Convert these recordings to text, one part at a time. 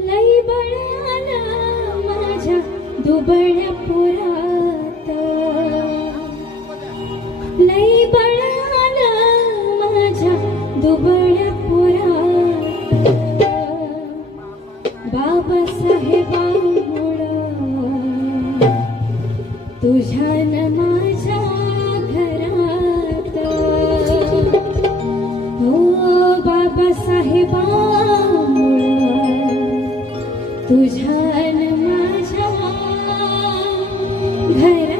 लई बळाला माझ्या दुबळ्या पुरात, लई बळाला माझ्या दुबळ्या पुरात, बाबासाहेबांमुळं तुझ्यान माझ्या घरात, हो बाबासाहेबांमुळं तुझ्यान माझ्या घरात.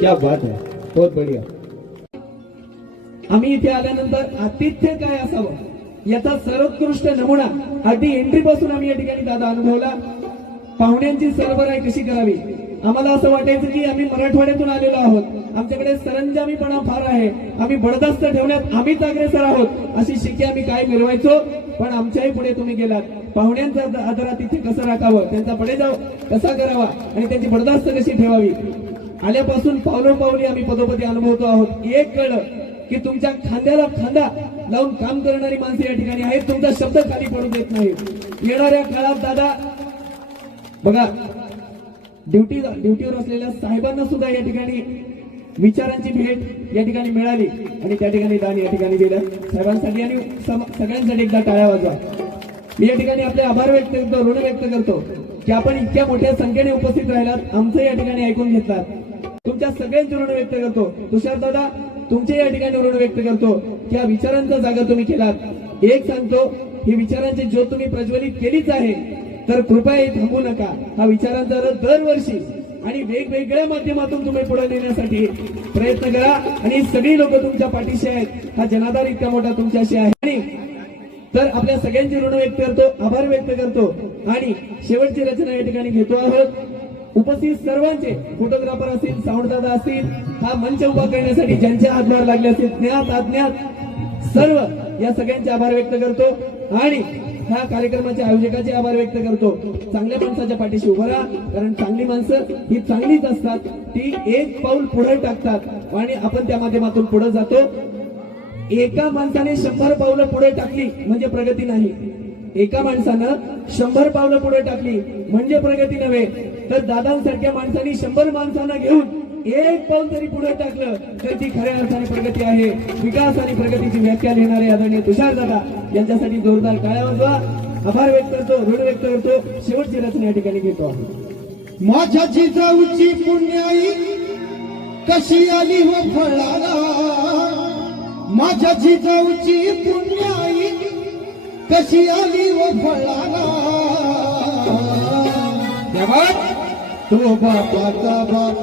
क्या बात है, बहुत बढ़िया. आम्ही इथे आल्यानंतर आतिथ्य काय असावं याचा सर्वोत्कृष्ट नमुना अगदी एंट्री पासून आम्ही या ठिकाणी दादा अनुभवला. पाहुण्यांची सरबराई कशी करावी. आम्हाला असं वाटायचं की आम्ही मराठवाड्यातून आलेलो आहोत, आमच्याकडे सरंजामीपणा फार आहे, आम्ही बडदास्त ठेवण्यात आम्हीच अग्रेसर आहोत अशी शिक्के आम्ही काय मिरवायचो. पण आमच्याही पुढे तुम्ही गेलात. पाहुण्यांचा आदरातिथ्य कसं राखावं, त्यांचा पडेजाव कसा करावा आणि त्यांची बडदास्त कशी ठेवावी आल्यापासून पावलोपावली आम्ही पदोपदी अनुभवतो आहोत. एक कळलं की तुमच्या खांद्याला खांदा लावून काम करणारी माणसे या ठिकाणी आहेत. तुमचा शब्द खाली पडू देत नाही. येणाऱ्या काळात दादा बघा ड्युटीवर असलेल्या साहेबांना सुद्धा या ठिकाणी विचारांची भेट या ठिकाणी मिळाली आणि त्या ठिकाणी दान या ठिकाणी दिलं. साहेबांसाठी आणि सगळ्यांसाठी एकदा टाळ्या वाजवा. मी या ठिकाणी आपले आभार व्यक्त करतो, ऋण व्यक्त करतो की आपण इतक्या मोठ्या संख्येने उपस्थित राहिलात, आमचं या ठिकाणी ऐकून घेतलात. तुमच्या सगळ्यांचे ऋण व्यक्त करतो. तुषार दादा तुमचे या ठिकाणी ऋण व्यक्त करतो की या विचारांचा जागा तुम्ही केलात. एक सांगतो, ही विचारांची ज्योत तुम्ही प्रज्वलित केलीच आहे, तर कृपया हे थांबू नका. हा विचारांचा रथ दरवर्षी आणि वेगवेगळ्या माध्यमातून तुम्ही पुढे नेण्यासाठी प्रयत्न करा आणि सगळी लोक तुमच्या पाठीशी आहेत. हा जनाधार इतका मोठा तुमच्याशी आहे. आणि तर आपल्या सगळ्यांचे ऋण व्यक्त करतो, आभार व्यक्त करतो आणि शेवटची रचना या ठिकाणी घेतो आहोत. उपस्थित सर्वांचे फोटोग्राफर असतील, साऊंड दादा असतील, हा मंच उभा करण्यासाठी ज्यांच्या हातभार लागले असतील, ज्ञात अज्ञात सर्व या सगळ्यांचे आभार व्यक्त करतो आणि ह्या कार्यक्रमाच्या आयोजकाचे आभार व्यक्त करतो. चांगल्या माणसाच्या पाठीशी उभं राहा, कारण चांगली माणसं ही चांगलीच असतात. ती एक पाऊल पुढे टाकतात आणि आपण त्या माध्यमातून पुढे जातो. एका माणसाने 100 पावलं पुढे टाकली म्हणजे प्रगती नाही. एका माणसानं 100 पावलं पुढे टाकली म्हणजे प्रगती नव्हे. तर दादांसारख्या माणसांनी 100 माणसांना घेऊन एक पाऊल जरी पुढे टाकलं तर ती खऱ्या अर्थाने प्रगती आहे. विकास आणि प्रगतीची व्याख्या लिहिणारे आदरणीय तुषार दादा यांच्यासाठी जोरदार टाळ्या वाजवा. आभार व्यक्त करतो, ऋण व्यक्त करतो. शेवटची रचना या ठिकाणी घेतो आहोत. माझ्या जिजाऊची पुण्याई कशी आली हो फळाला. माझ्या जिजाऊची पुण्याई कशी आली हो फळाला. तो बापाचा बाप,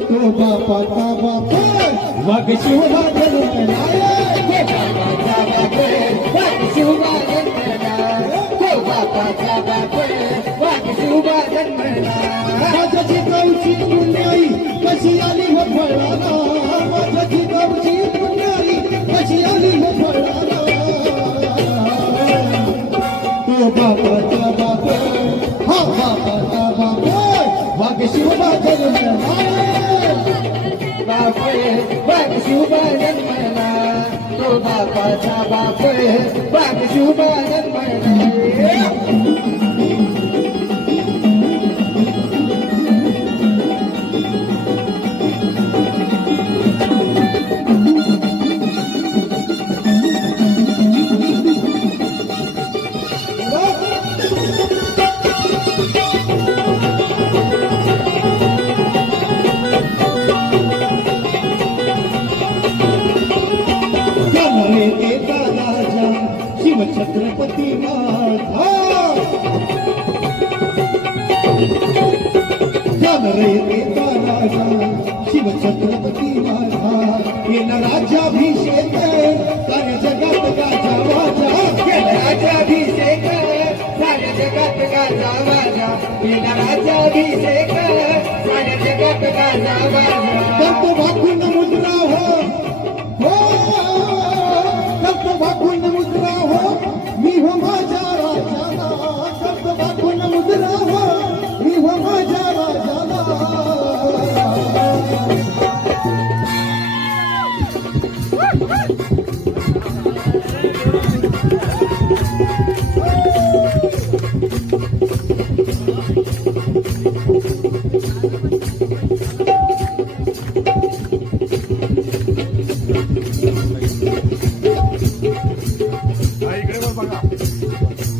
तो बापाचा बाप, वाघ शिवबा जन्मला. बापाचा बाप, वाघ शिवबा जन्मला. तो बापाचा बाप, वाघ शिवबा जन्मला. माझ्या जिजाऊची पुण्याई कशी आली हो फळाला. माझ्या जिजाऊची पुण्याई कशी आली हो फळाला. तो बापाचा बाप, हा बापाचा बाप, वाघ शिवबा जन्मला. बाप वाघ शिवबा जन्मला. तो बापाचा बाप, वाघ शिवबा जन्मला. छत्रपती माझा रे देता राजा, शिव छत्रपती माझा. केला राज्याभिषेक साऱ्या जगात गाजा वाजा. केला राज्याभिषेक साऱ्या जगात गाजा वाजा. केला राज्याभिषेक साऱ्या जगात गाजा वाजा. करतो भाकून मुद्रा हो, करतो भाकून मुद्रा हो, मी हो माझ्या राजाला. करतो भाकून मुद्रा हो, मी हो माझ्या राजाला.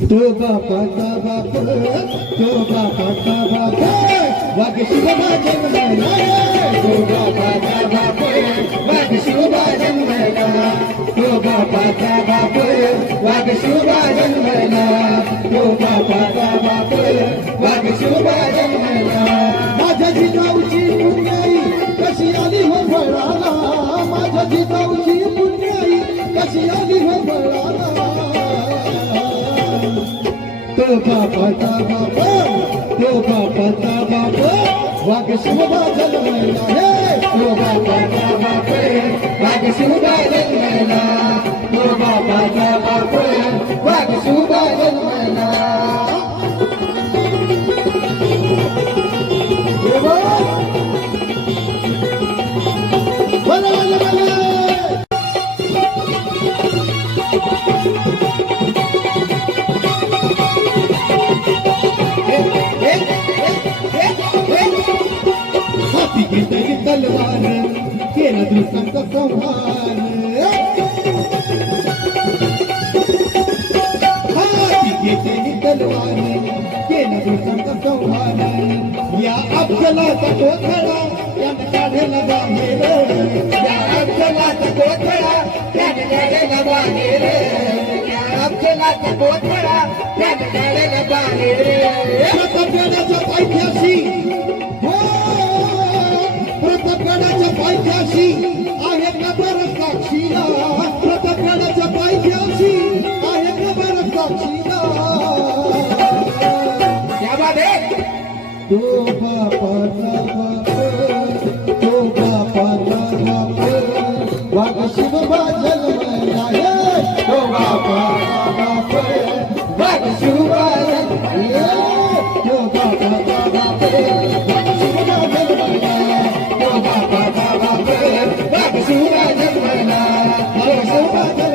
तो बापाचा बाप, तो बापाचा बाप, वाघ शिवबा जन्मला. तो बापाचा बाप, वाघ शिवबा जन्मला. तो बापाचा बाप, वाघ शिवबा जन्मला. तो बापाचा बाप, वाघ शिवबा जन्मला. माझ्या जिजाऊची पुण्याई कशी माझी गावची पुण्याई कशी आली हो बळाला तो बापाचा बाप तो बापाचा बाप वाघ शिवबा जन्मला हे तो बापाचा बाप वाघ शिवबा जन्मला तो बापाचा बाप वाघ शिवबा जन्मला बोला बोला बोला हाती घेतली तलवार केला दुसऱ्यांचा संहार हाती घेतली तलवार केला दुसऱ्यांचा संहार या अफजलाचा कोथळा यानं काढला बाहेर या अफजलाचा कोथळा यानं काढला बाहेर या अफजलाचा कोथळा यानं काढला बाहेर प्रतापगडाच्या पायथ्याशी प्रतापगडाच्या पायथ्याशी आहे कबर साक्षीला प्रतापगडाच्या पायथ्याशी आहे कबर साक्षीला क्या बात है तो बापाचा बाप तो बापाचा बाप वाघ शिवबा जन्मला हे तो बापाचा बाप वाघ शिवबा जन्मला तो बापाचा बाप वाघ शिवबा जन्मला तो बापाचा बाप वाघ शिवबा जन्मला वाघ शिवबा